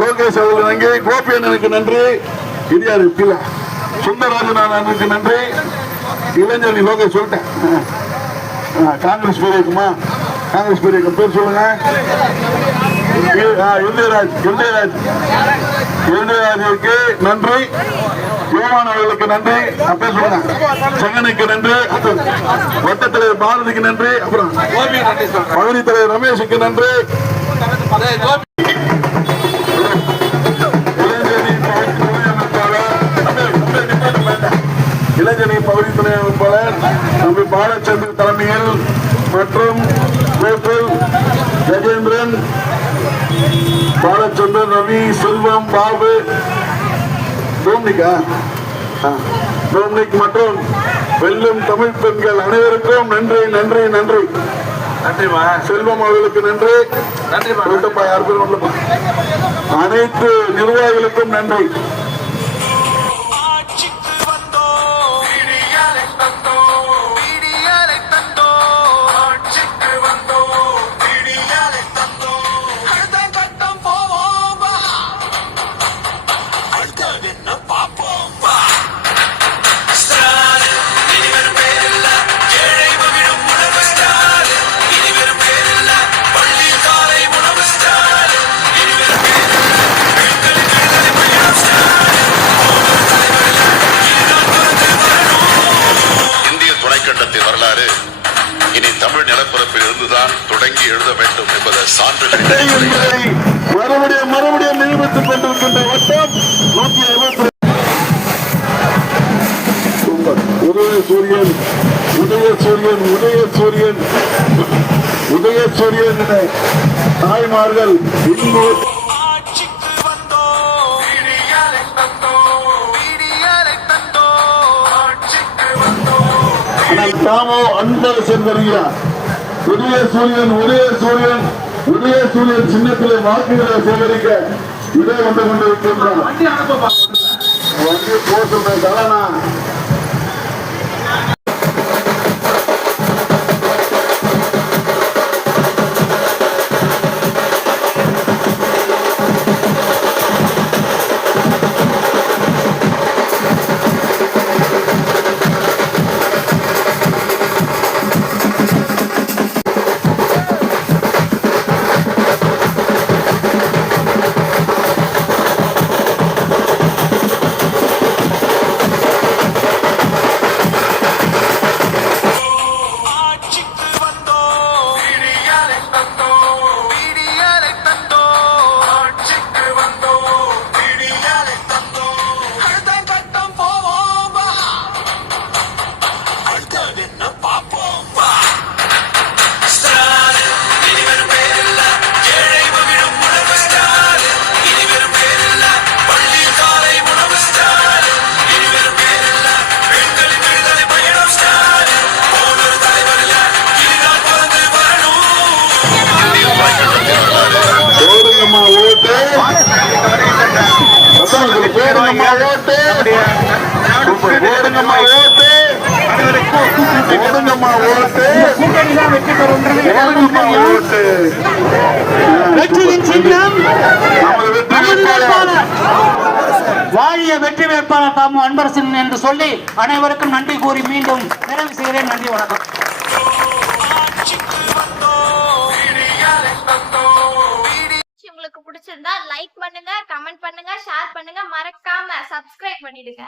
லோகேஷ் அவர்கள் நன்றி, கோபி அண்ணனுக்கு நன்றி, இந்தியாரு கீழே சுந்தரராஜன் அண்ணனுக்கு நன்றி. இளைஞர் லோகேஷ் சொல்லிட்டேன். காங்கிரஸ் பேர் இருக்குமா? காங்கிரஸ் பேர் பேர் சொல்லுங்க. இளைஞராஜுக்கு நன்றி, யோவான் அவர்களுக்கு நன்றி, பேர் சொல்லுங்க. செங்கனுக்கு நன்றி, வட்ட தலைவர் பாரதிக்கு நன்றி, அப்புறம் பகுதி தலைவர் ரமேஷுக்கு நன்றி. இளைஞரணி பகுதி துணை அமைப்பாளர் நம்பி பாலச்சந்திரன் தலைமையில் மற்றும் கஜேந்திரன், பாலச்சந்திரன், ரவி, செல்வம், பாபு, டோம்னிக் மற்றும் வெல்லும் தமிழ் பெண்கள் அனைவருக்கும் நன்றி நன்றி நன்றி. செல்வம் அவர்களுக்கு நன்றி. அனைத்து நிர்வாகிகளுக்கும் நன்றி. வரலாறு இனி தமிழ் நிலப்பரப்பில் இருந்துதான் தொடங்கி எழுத வேண்டும் என்பதை சான்றுகள் மறுபடியும் நிரூபித்துக் கொண்டிருக்கின்ற வட்டம் 170. உதயசூரியன் தாய்மார்கள் தாமோ அன்பரசன் வருகிறார். உதயசூரியன் சின்னத்திலே வாக்குகளை சேகரிக்க இதே வந்து கொண்டிருக்கின்றார். வண்டி போட்டு தலனா வாழிய வெற்றி வேட்பாளர் தாமு அன்பரசன் என்று சொல்லி அனைவருக்கும் நன்றி கூறி மீண்டும் நிறைவு செய்கிறேன். நன்றி, வணக்கம். உங்களுக்கு பிடிச்சிருந்தா லைக் பண்ணுங்க, கமெண்ட் பண்ணுங்க, ஷேர் பண்ணுங்க, மறக்காம சப்ஸ்கிரைப் பண்ணிடுங்க.